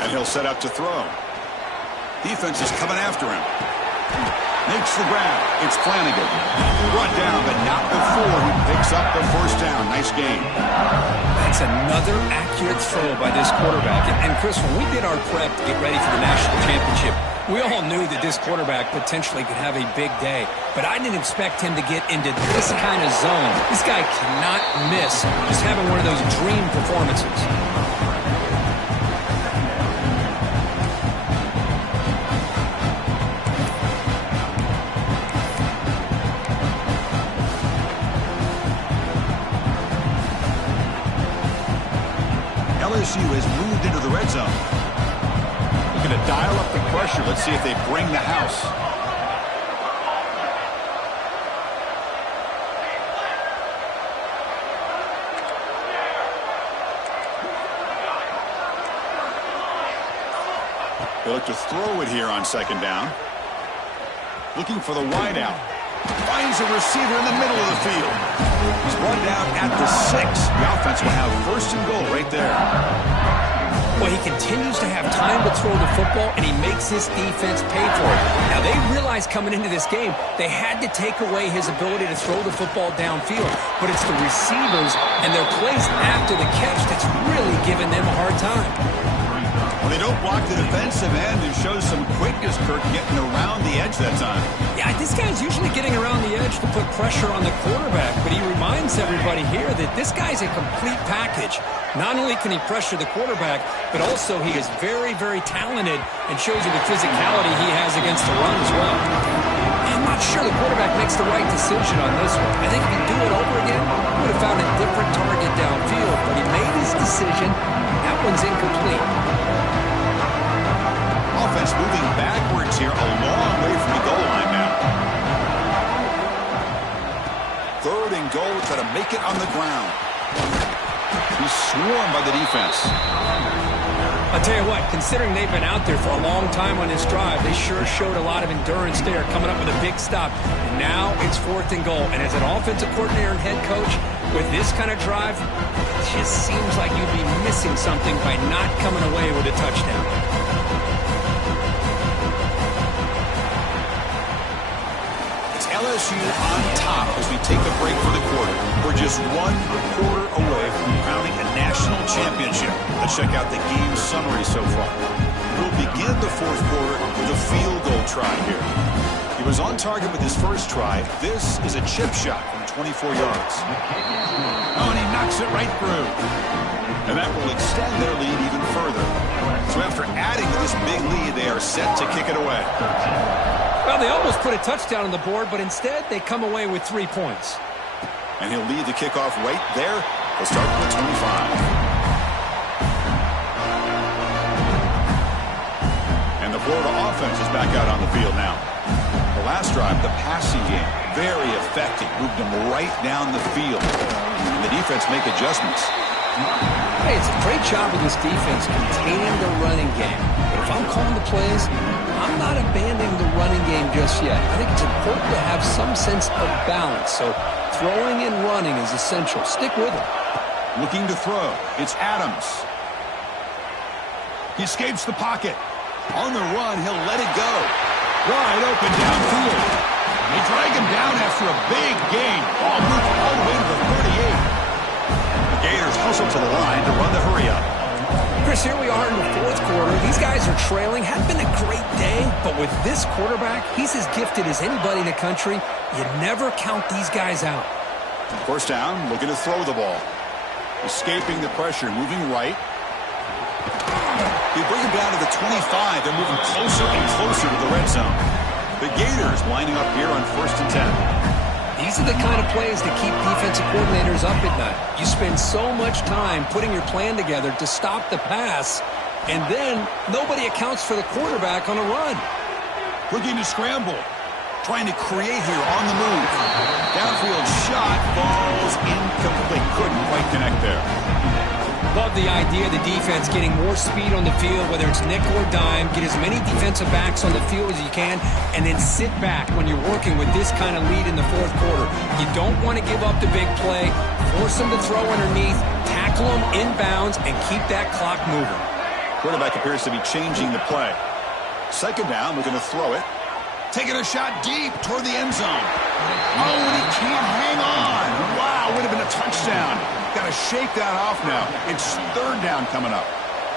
And he'll set up to throw. Defense is coming after him. Makes the grab. It's Flanagan. Brought down, but not before he picks up the first down. Nice game. That's another accurate throw by this quarterback. And Chris, when we did our prep to get ready for the national championship, we all knew that this quarterback potentially could have a big day. But I didn't expect him to get into this kind of zone. This guy cannot miss just having one of those dream performances. LSU has moved into the red zone. Looking to dial up the pressure. Let's see if they bring the house. They look to throw it here on second down. Looking for the wide out. Finds a receiver in the middle of the field. He's run down at the 6. The offense will have first and goal right there. Well, he continues to have time to throw the football, and he makes this defense pay for it. Now, they realized coming into this game they had to take away his ability to throw the football downfield. But it's the receivers and their plays after the catch that's really giving them a hard time. Well, they don't block the defensive end and show some quickness, Kirk, getting around the edge that time. Yeah, this guy's usually getting around the edge to put pressure on the quarterback, but he reminds everybody here that this guy's a complete package. Not only can he pressure the quarterback, but also he is very, very talented and shows you the physicality he has against the run as well. I'm not sure the quarterback makes the right decision on this one. I think if he'd do it over again, he would have found a different target downfield, but he made his decision. That one's incomplete. Offense moving backwards here, a long way from the goal line now. Third and goal, try to make it on the ground. He's swarmed by the defense. I'll tell you what, considering they've been out there for a long time on this drive, they sure showed a lot of endurance there, coming up with a big stop. And now it's fourth and goal. And as an offensive coordinator and head coach, with this kind of drive, it just seems like you'd be missing something by not coming away with a touchdown. LSU on top as we take a break for the quarter. We're just one quarter away from crowning a national championship. Let's check out the game summary so far. We'll begin the fourth quarter with a field goal try here. He was on target with his first try. This is a chip shot from 24 yards. Oh, and he knocks it right through. And that will extend their lead even further. So after adding to this big lead, they are set to kick it away. Well, they almost put a touchdown on the board, but instead they come away with 3 points. And he'll lead the kickoff right there. They'll start with 25. And the Florida offense is back out on the field now. The last drive, the passing game, very effective. Moved them right down the field. And the defense make adjustments. Hey, it's a great job of this defense containing the running game. But if I'm calling the plays, I'm not abandoning the running game just yet. I think it's important to have some sense of balance. So throwing and running is essential. Stick with it. Looking to throw. It's Adams. He escapes the pocket. On the run, he'll let it go. Wide open downfield. They drag him down after a big gain. Ball moved all the way to the 38. The Gators hustle to the line to run the hurry-up. Chris, here we are in the fourth quarter. These guys are trailing. Hadn't been a great day, but with this quarterback, he's as gifted as anybody in the country. You never count these guys out. First down, looking to throw the ball. Escaping the pressure, moving right. They bring him down to the 25. They're moving closer and closer to the red zone. The Gators lining up here on 1st and 10. These are the kind of plays that keep defensive coordinators up at night. You spend so much time putting your plan together to stop the pass, and then nobody accounts for the quarterback on a run. Looking to scramble. Trying to create here on the move. Downfield shot falls incomplete. Couldn't quite connect there. Love the idea of the defense getting more speed on the field, whether it's nickel or dime. Get as many defensive backs on the field as you can, and then sit back when you're working with this kind of lead in the fourth quarter. You don't want to give up the big play. Force them to throw underneath, tackle them inbounds, and keep that clock moving. Quarterback appears to be changing the play. Second down, looking to throw it. Taking a shot deep toward the end zone. Oh, and he can't hang on. Wow, would have been a touchdown. Got to shake that off now. It's third down coming up.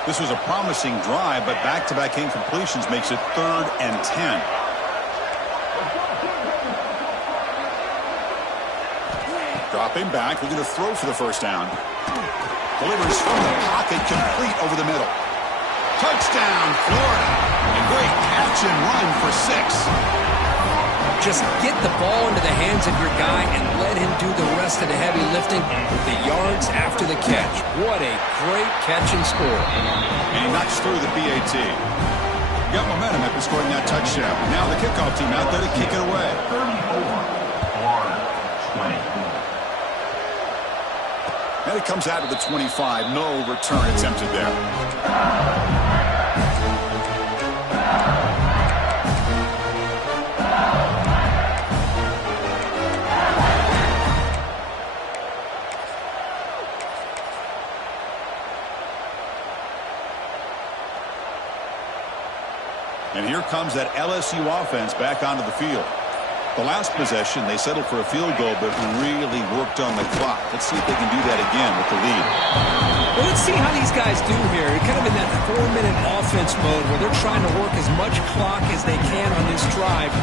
This was a promising drive, but back-to-back incompletions makes it 3rd and 10. Dropping back, looking to throw for the first down. Delivers from the pocket, complete over the middle. Touchdown, Florida. A great catch and run for 6. Just get the ball into the hands of your guy and let him do the rest of the heavy lifting with the yards after the catch. What a great catch and score. And he knocks through the PAT. Got momentum after scoring that touchdown. Now the kickoff team out there to kick it away. 34, and it comes out to the 25. No return attempted there. And here comes that LSU offense back onto the field. The last possession, they settled for a field goal, but really worked on the clock. Let's see if they can do that again with the lead. Well, let's see how these guys do here. They're kind of in that 4-minute offense mode where they're trying to work as much clock as they can on this drive,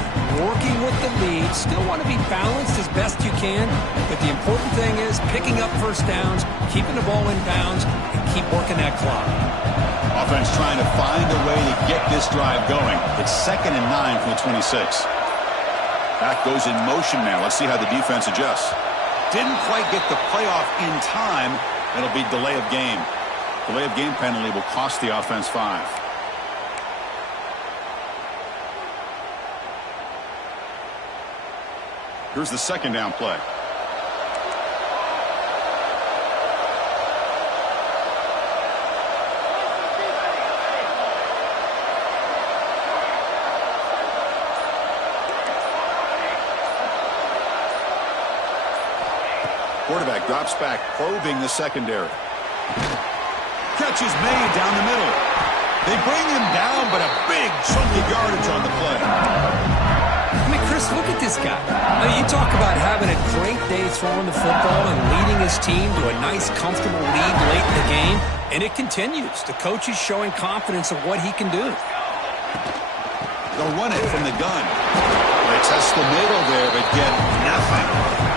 working with the lead. Still want to be balanced as best you can, but the important thing is picking up first downs, keeping the ball in bounds, and keep working that clock. Offense trying to find a way to get this drive going. It's 2nd and 9 from the 26. Back goes in motion now. Let's see how the defense adjusts. Didn't quite get the playoff in time. It'll be delay of game. Delay of game penalty will cost the offense 5. Here's the 2nd down play. Quarterback drops back, probing the secondary. Catch is made down the middle. They bring him down, but a big chunk of yardage on the play. I mean, Chris, look at this guy. I mean, you talk about having a great day throwing the football and leading his team to a nice, comfortable lead late in the game, and it continues. The coach is showing confidence of what he can do. They'll run it from the gun. They test the middle there, but get nothing.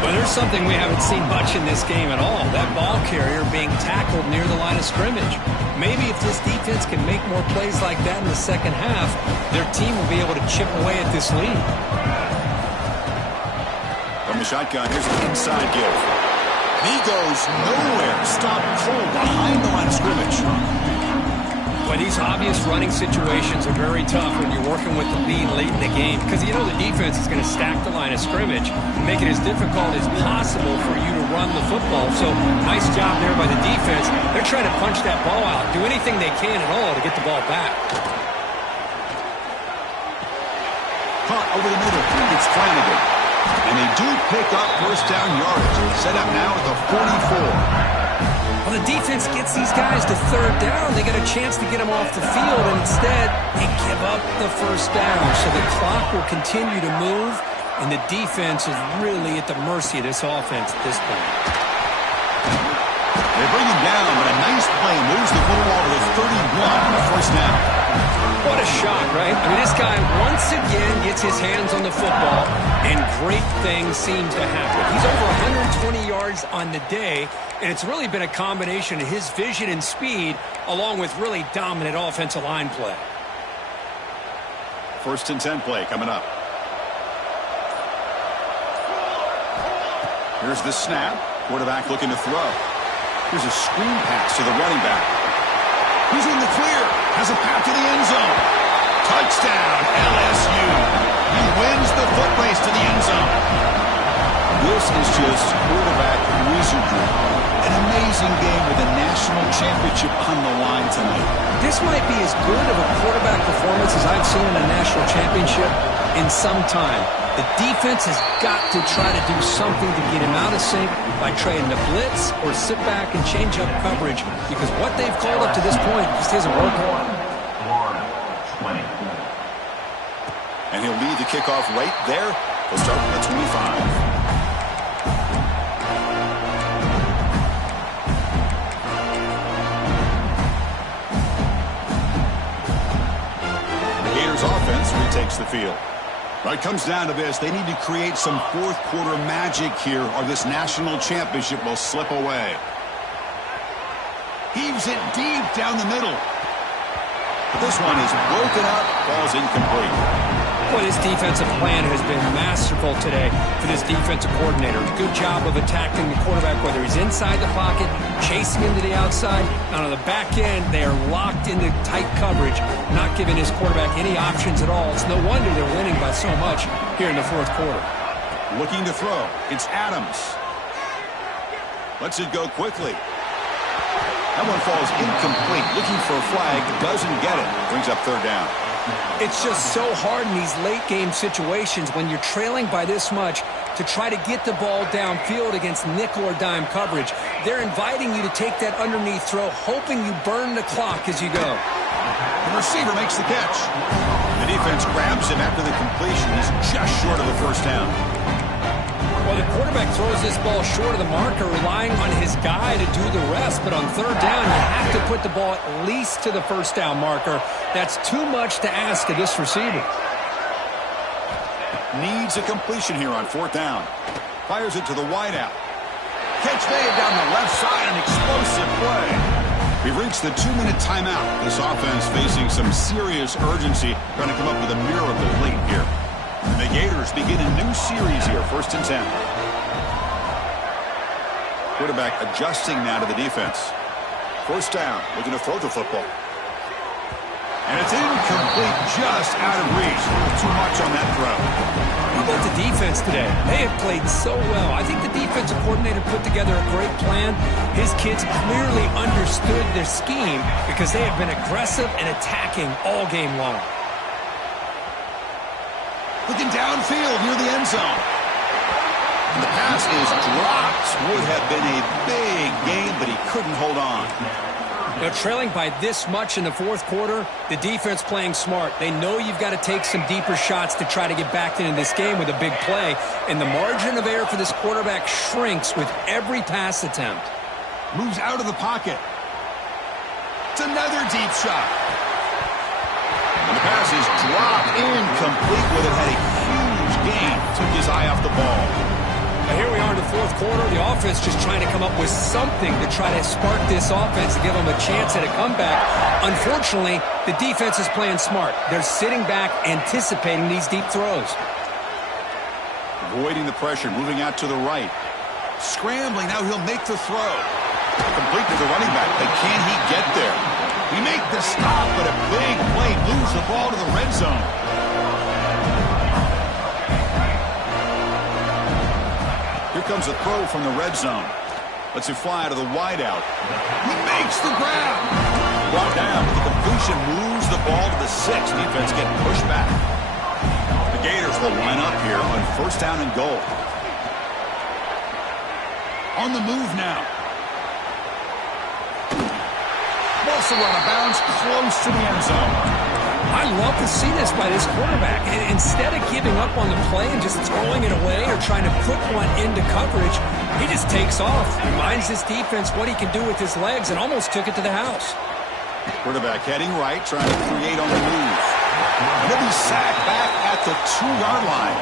Well, there's something we haven't seen much in this game at all. That ball carrier being tackled near the line of scrimmage. Maybe if this defense can make more plays like that in the second half, their team will be able to chip away at this lead. From the shotgun, here's an inside give. He goes nowhere. Stopped cold behind the line of scrimmage. But these obvious running situations are very tough when you're working with the lead late in the game because you know the defense is going to stack the line of scrimmage and make it as difficult as possible for you to run the football. So nice job there by the defense. They're trying to punch that ball out, do anything they can at all to get the ball back. Caught over the middle. It's Flanagan. And they do pick up first down yardage. Set up now at the 44. Well, the defense gets these guys to 3rd down. They get a chance to get them off the field, and instead they give up the first down. So the clock will continue to move, and the defense is really at the mercy of this offense at this point. They bring him down, but a nice play moves the football to the 31 on the first down. What a shot, right? I mean, this guy once again gets his hands on the football, and great things seem to happen. He's over 120 yards on the day, and it's really been a combination of his vision and speed along with really dominant offensive line play. 1st and 10 play coming up. Here's the snap. Quarterback looking to throw. Here's a screen pass to the running back. He's in the clear. Has a path to the end zone. Touchdown, LSU. He wins the foot race to the end zone. This is just quarterback wizardry. An amazing game with a national championship on the line tonight. This might be as good of a quarterback performance as I've seen in a national championship in some time. The defense has got to try to do something to get him out of sync by trying to blitz or sit back and change up coverage because what they've called up to this point just isn't working. And he'll lead the kickoff right there. He'll start from the 25. Offense retakes the field. Well, it comes down to this. They need to create some 4th quarter magic here or this national championship will slip away. Heaves it deep down the middle. This one is broken up, falls incomplete. Well, this defensive plan has been masterful today for this defensive coordinator. Good job of attacking the quarterback, whether he's inside the pocket, chasing him to the outside. And on the back end, they are locked into tight coverage, not giving his quarterback any options at all. It's no wonder they're winning by so much here in the 4th quarter. Looking to throw. It's Adams. Lets it go quickly. That one falls incomplete. Looking for a flag. Doesn't get it. Brings up 3rd down. It's just so hard in these late-game situations when you're trailing by this much to try to get the ball downfield against nickel or dime coverage. They're inviting you to take that underneath throw, hoping you burn the clock as you go. The receiver makes the catch. The defense grabs him after the completion. He's just short of a first down. Well, the quarterback throws this ball short of the marker, relying on his guy to do the rest. But on third down, you have to put the ball at least to the first down marker. That's too much to ask of this receiver. Needs a completion here on fourth down. Fires it to the wideout. Catch made down the left side, an explosive play. We've reached the 2-minute timeout. This offense facing some serious urgency, trying to come up with a miracle late here. And the Gators begin a new series here, 1st and 10. Quarterback adjusting now to the defense. First down, looking to throw the football. And it's incomplete, just out of reach. Too much on that throw. How about the defense today? They have played so well. I think the defensive coordinator put together a great plan. His kids clearly understood their scheme because they have been aggressive and attacking all game long. Looking downfield near the end zone. And the pass is dropped. Would have been a big game, but he couldn't hold on. Now, trailing by this much in the fourth quarter, the defense playing smart. They know you've got to take some deeper shots to try to get back into this game with a big play. And the margin of error for this quarterback shrinks with every pass attempt. Moves out of the pocket. It's another deep shot. And the pass is dropped incomplete with it. Had a huge gain. Took his eye off the ball. Now here we are in the fourth quarter. The offense just trying to come up with something to try to spark this offense to give them a chance at a comeback. Unfortunately, the defense is playing smart. They're sitting back, anticipating these deep throws. Avoiding the pressure, moving out to the right. Scrambling, now he'll make the throw. Complete to the running back, but can he get there? He made the stop, but a big play moves the ball to the red zone. Here comes a throw from the red zone. Lets it fly to the wideout. He makes the grab. Brought down. The completion moves the ball to the 6. Defense getting pushed back. The Gators will line up here on first down and goal. On the move now. Ball still out of bounds, close to the end zone. I love to see this by this quarterback. And instead of giving up on the play and just throwing it away or trying to put one into coverage, he just takes off. Reminds his defense what he can do with his legs and almost took it to the house. Quarterback heading right, trying to create on the move. And he'll be sacked back at the 2-yard line.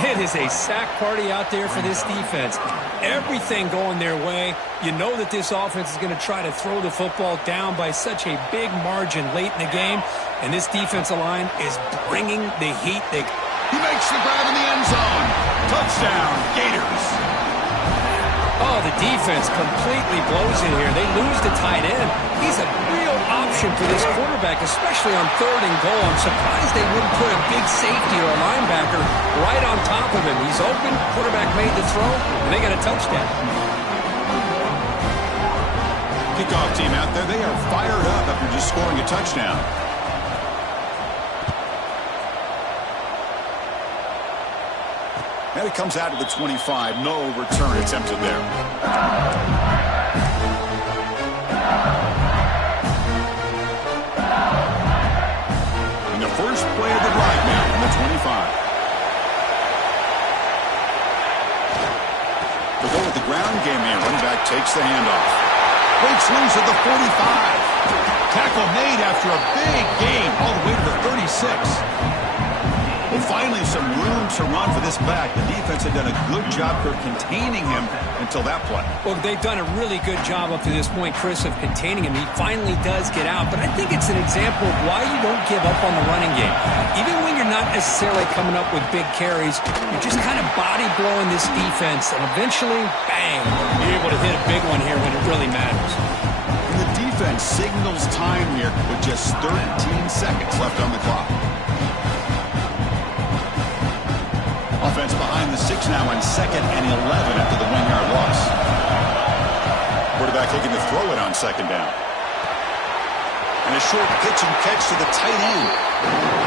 It is a sack party out there for this defense. Everything going their way. You know that this offense is going to try to throw the football down by such a big margin late in the game. And this defensive line is bringing the heat. He makes the grab in the end zone. Touchdown, Gators. Oh, the defense completely blows it here. They lose the tight end. He's a real option for this quarterback, especially on 3rd and goal. I'm surprised they wouldn't put a big safety or a linebacker right on top of him. He's open, quarterback made the throw, and they got a touchdown. Kickoff team out there, they are fired up after just scoring a touchdown. And it comes out to the 25. No return attempted there. And the first play of the drive now on the 25. To go with the ground game here. Running back takes the handoff. Breaks loose at the 45. Tackle made after a big gain all the way to the 36. Well, finally, some room to run for this back. The defense had done a good job for containing him until that play. Well, they've done a really good job up to this point, Chris, of containing him. He finally does get out, but I think it's an example of why you don't give up on the running game. Even when you're not necessarily coming up with big carries, you're just kind of body blowing this defense, and eventually, bang, you're able to hit a big one here when it really matters. And the defense signals time here with just 13 seconds left on the clock. Offense behind the 6 now on 2nd and 11 after the 1-yard loss. Quarterback looking to throw it on 2nd down. And a short pitch and catch to the tight end.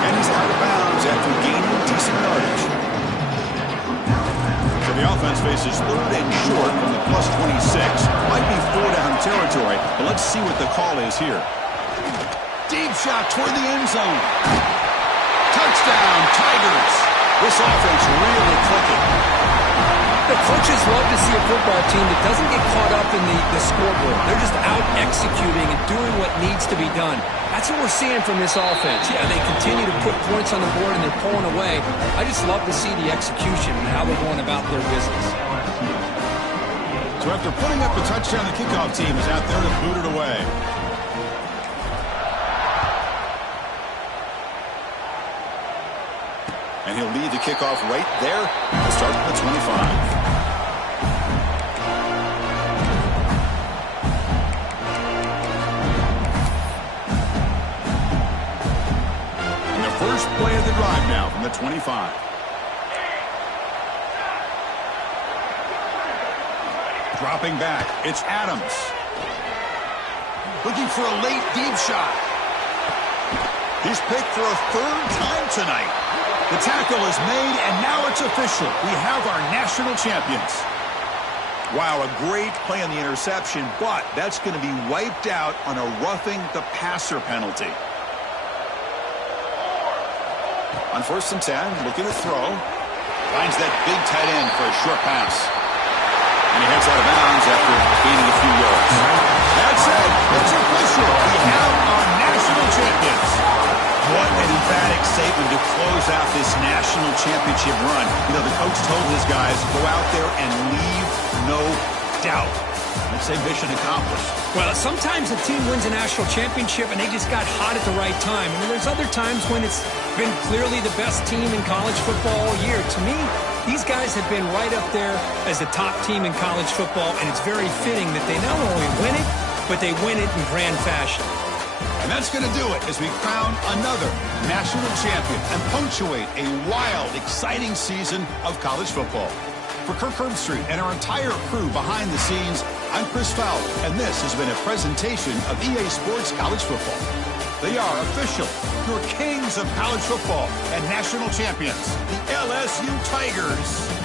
And he's out of bounds after gaining decent yardage. So the offense faces 3rd and short from the plus 26. Might be 4-down territory, but let's see what the call is here. Deep shot toward the end zone. Touchdown, Tigers. This offense really clicking. The coaches love to see a football team that doesn't get caught up in the scoreboard. They're just out executing and doing what needs to be done. That's what we're seeing from this offense. Yeah, they continue to put points on the board and they're pulling away. I just love to see the execution and how they're going about their business. So after putting up a touchdown, the kickoff team is out there to boot it away. And he'll lead the kickoff right there. He'll start at the 25. And the first play of the drive now from the 25. Dropping back, it's Adams. Looking for a late deep shot. He's picked for a third time tonight. The tackle is made, and now it's official. We have our national champions. Wow, a great play on the interception, but that's going to be wiped out on a roughing the passer penalty. On 1st and 10, looking to throw. Finds that big tight end for a short pass. And he heads out of bounds after gaining a few yards. That's it. It's official. We have our national champions. What an emphatic statement to close out this national championship run. You know, the coach told his guys, go out there and leave no doubt. I'd say mission accomplished. Well, sometimes a team wins a national championship and they just got hot at the right time. I mean, there's other times when it's been clearly the best team in college football all year. To me, these guys have been right up there as the top team in college football, and it's very fitting that they not only win it, but they win it in grand fashion. And that's going to do it as we crown another national champion and punctuate a wild, exciting season of college football. For Kirk Herbstreit and our entire crew behind the scenes, I'm Chris Fowler, and this has been a presentation of EA Sports College Football. They are official, your kings of college football and national champions, the LSU Tigers.